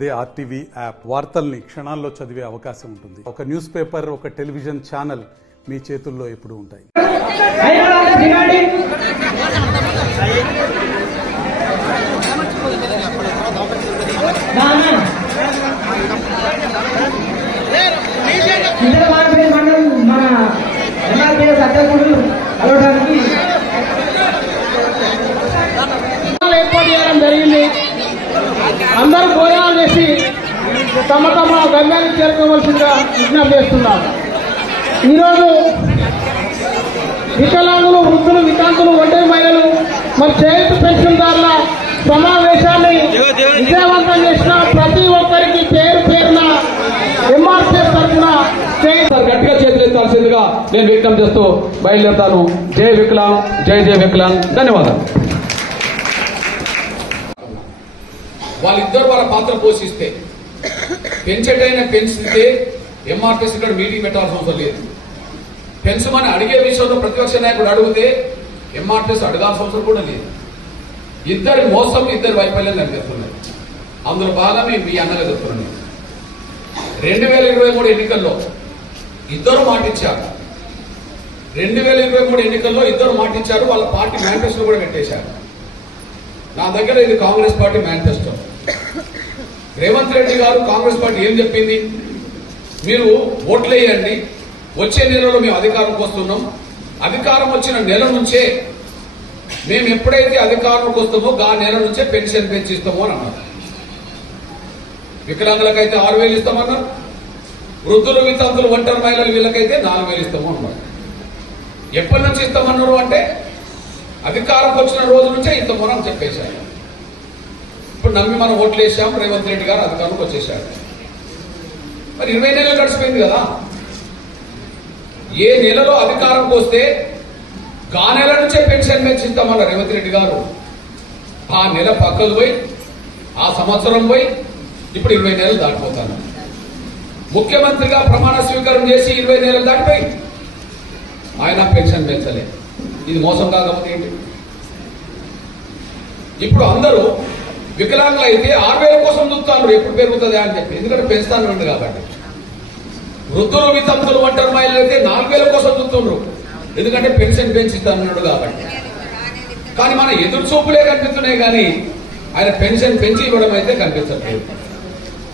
అదే RTV app వార్తల్ని క్షణాల్లో చదివే అవకాశం ఉంటుంది. ఒక న్యూస్ పేపర్, ఒక టెలివిజన్ ఛానల్ మీ చేతుల్లో ఎప్పుడూ ఉంటాయి. ఏర్పాటు చేయడం జరిగింది. అందరూ భోజనాలు చేసి తమ తమ గమ్యాన్ని చేరుకోవాల్సిందిగా విజ్ఞప్తి చేస్తున్నారు. ఈరోజు వికలాంగులు, వృద్ధులు, వితాంతులు, ఒంటరి మహిళలు మరి చేతి పెన్షన్దారుల సమావేశాన్ని విజయవంతం చేసిన ప్రతి ఒక్కరికి పేరు పేరున ఎంఆర్సీఎస్ తరఫున గట్టిగా చేతులెత్తాల్సిందిగా నేను విజ్ఞప్తి చేస్తూ బయలుదేరుతాను. జై వికలాంగ్, జై జై వికలాంగ్. ధన్యవాదాలు. వాళ్ళిద్దరు వాళ్ళ పాత్ర పోషిస్తే పెంచటైన పెంచితే ఎంఆర్టీఎస్ ఇక్కడ మీటింగ్ పెట్టాల్సిన అవసరం లేదు. పెంచమని అడిగే విషయంలో ప్రతిపక్ష నాయకుడు అడిగితే ఎంఆర్టీఎస్ అడగాల్సిన అవసరం కూడా లేదు. ఇద్దరి మోసం, ఇద్దరి వైఫల్యం కనిపిస్తున్నాయి. అందులో భాగమే మీ అన్నగా చెప్తున్నాను. 2023 ఎన్నికల్లో ఇద్దరు మాటిచ్చారు. 2023 ఎన్నికల్లో ఇద్దరు మాటిచ్చారు. వాళ్ళ పార్టీ మేనిఫెస్టో కూడా పెట్టేశారు. నా దగ్గర ఇది కాంగ్రెస్ పార్టీ మేనిఫెస్టో. రేవంత్ రెడ్డి గారు కాంగ్రెస్ పార్టీ ఏం చెప్పింది? మీరు ఓట్లు వేయండి, వచ్చే నెలలో మేము అధికారంకి వస్తున్నాం, అధికారం వచ్చిన నెల నుంచే మేము ఎప్పుడైతే అధికారంలోకి వస్తామో ఆ నెల నుంచే పెన్షన్ పెంచిస్తామో అని అన్నారు. వికలాంగులకైతే 6,000 ఇస్తామన్నారు. వృద్ధులు, వితంతులు, ఒంటరి మహిళలు వీళ్ళకైతే 4,000 ఇస్తాము అన్నారు. ఎప్పటి నుంచి ఇస్తామన్నారు అంటే అధికారంకి వచ్చిన రోజు నుంచే ఇస్తామని అని చెప్పేశారు. ఇప్పుడు నమ్మి మనం ఓట్లు వేసాం, రేవంత్ రెడ్డి గారు అధికారంలోకి వచ్చేసాడు. మరి 20 నెలలు గడిచిపోయింది కదా. ఏ నెలలో అధికారంకి వస్తే ఆ నెల నుంచే పెన్షన్ పెంచిస్తామన్నారు రేవంత్ రెడ్డి గారు. ఆ నెల పక్కకు పోయి, ఆ సంవత్సరం పోయి, ఇప్పుడు 20 నెలలు దాటిపోతాను. ముఖ్యమంత్రిగా ప్రమాణ స్వీకారం చేసి 20 నెలలు దాటిపోయి ఆయన పెన్షన్ పెంచలే. ఇది మోసం కాకపోతే ఏంటి? ఇప్పుడు అందరూ వికలాంగులు అయితే 6,000 కోసం చూస్తున్నారు ఎప్పుడు పెరుగుతుందా అని చెప్పి. ఎందుకంటే పెంచుతాను ఉంది కాబట్టి. వృద్ధులు, వితంతులు, ఒంటరి మహిళలు అయితే 4,000 కోసం చూస్తున్నారు. ఎందుకంటే పెన్షన్ పెంచుతాన్నాడు కాబట్టి. కానీ మన ఎదురు చూపులే కనిపిస్తున్నాయి కానీ ఆయన పెన్షన్ పెంచి ఇవ్వడం అయితే కనిపించట్లేదు.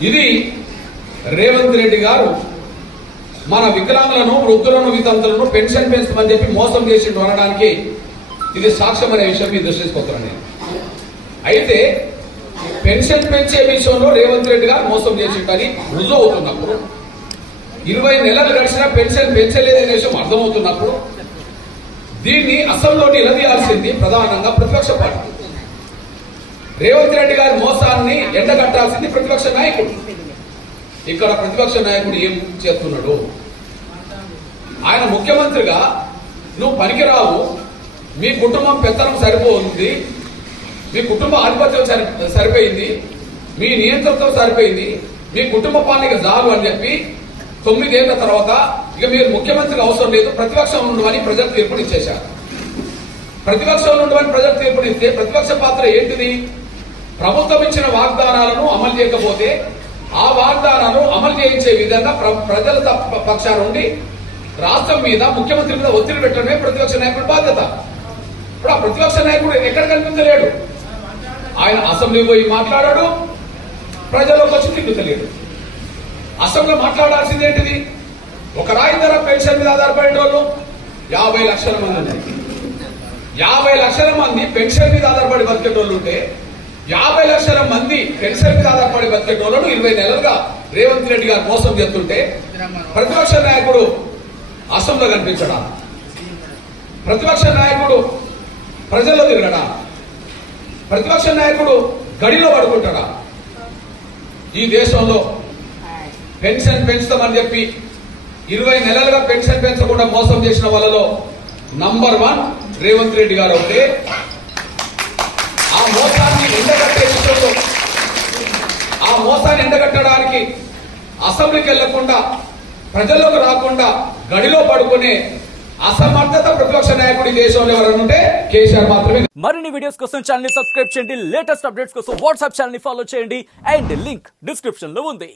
ఇది రేవంత్ రెడ్డి గారు మన వికలాంగులను, వృద్ధులను, వితంతులను పెన్షన్ పెంచమని చెప్పి మోసం చేసిండు అనడానికి ఇది సాక్ష్యం అనే విషయం మీ దృష్టి తీసుకొస్తున్నాను నేను. అయితే పెన్షన్ పెంచే విషయంలో రేవంత్ రెడ్డి గారు మోసం చేసిండని రుజువు అవుతున్నప్పుడు, 20 నెలలు గడిచినా పెన్షన్ పెంచలేదనే విషయం అర్థమవుతున్నప్పుడు దీన్ని అసెంబ్లీలో నిలదీయాల్సింది ప్రధానంగా ప్రతిపక్ష పార్టీ. రేవంత్ రెడ్డి గారి మోసాన్ని ఎండగట్టాల్సింది ప్రతిపక్ష నాయకుడు. ఇక్కడ ప్రతిపక్ష నాయకుడు ఏం చేస్తున్నాడు? ఆయన ముఖ్యమంత్రిగా నువ్వు పనికిరావు, మీ కుటుంబం పెత్తనం సరిపోతుంది, మీ కుటుంబ ఆధిపత్యం సరిపోయింది, మీ నియంత్రణతో సరిపోయింది, మీ కుటుంబ పాలన చాలు అని చెప్పి 9 ఏళ్ల తర్వాత ఇక మీరు ముఖ్యమంత్రికి అవసరం లేదు, ప్రతిపక్షం ఉండవని ప్రజలు తీర్పునిచ్చేశారు. ప్రతిపక్షంలో ఉండవని ప్రజలు తీర్పునిస్తే ప్రతిపక్ష పాత్ర ఏంటిది? ప్రభుత్వం ఇచ్చిన వాగ్దానాలను అమలు చేయకపోతే ఆ వాగ్దానాలను అమలు చేయించే విధంగా ప్రజల పక్షాన నుండి రాష్ట్రం మీద, ముఖ్యమంత్రి మీద ఒత్తిడి పెట్టడమే ప్రతిపక్ష నాయకుడి బాధ్యత. ఇప్పుడు ఆ ప్రతిపక్ష నాయకుడు ఎక్కడ కనిపించలేడు. ఆయన అసెంబ్లీకి పోయి మాట్లాడాడు, ప్రజల్లోకి వచ్చి తిరుగుతలేడు. అసెంబ్లీలో మాట్లాడాల్సింది ఏంటిది? ఒక రాయితర పెన్షన్ మీద ఆధారపడే వాళ్ళు 50 లక్షల మంది ఉన్నారు. 50 లక్షల మంది పెన్షన్ మీద ఆధారపడి బతికేటోళ్ళు ఉంటే 50 లక్షల మంది పెన్షన్ మీద ఆధారపడి బతికేటోళ్లను 20 నెలలుగా రేవంత్ రెడ్డి గారు మోసం చేస్తుంటే ప్రతిపక్ష నాయకుడు అసెంబ్లీలో కనిపించడా? ప్రతిపక్ష నాయకుడు ప్రజల్లో తిరగడా? ప్రతిపక్ష నాయకుడు గడిలో పడుకుంటాడా? ఈ దేశంలో పెన్షన్ పెంచుతామని చెప్పి 20 నెలలుగా పెన్షన్ పెంచకుండా మోసం చేసిన వాళ్ళలో నంబర్ 1 రేవంత్ రెడ్డి గారు ఉంటే, ఆ మోసాన్ని ఎండగట్టే విషయంలో, ఆ మోసాన్ని ఎండగట్టడానికి అసెంబ్లీకి వెళ్లకుండా, ప్రజల్లోకి రాకుండా గడిలో పడుకునే అసమర్థత ప్రతిపక్ష నాయకుడి దేశంలో ఎవరైనా ఉంటే కేసీఆర్ మాత్రమే. మరిన్ని వీడియోస్ కోసం ఛానల్ ని సబ్స్క్రైబ్ చేయండి, లేటెస్ట్ అప్డేట్స్ కోసం వాట్సాప్ ఛానల్ ని ఫాలో చేయండి అండ్ లింక్ డిస్క్రిప్షన్ లో ఉంది.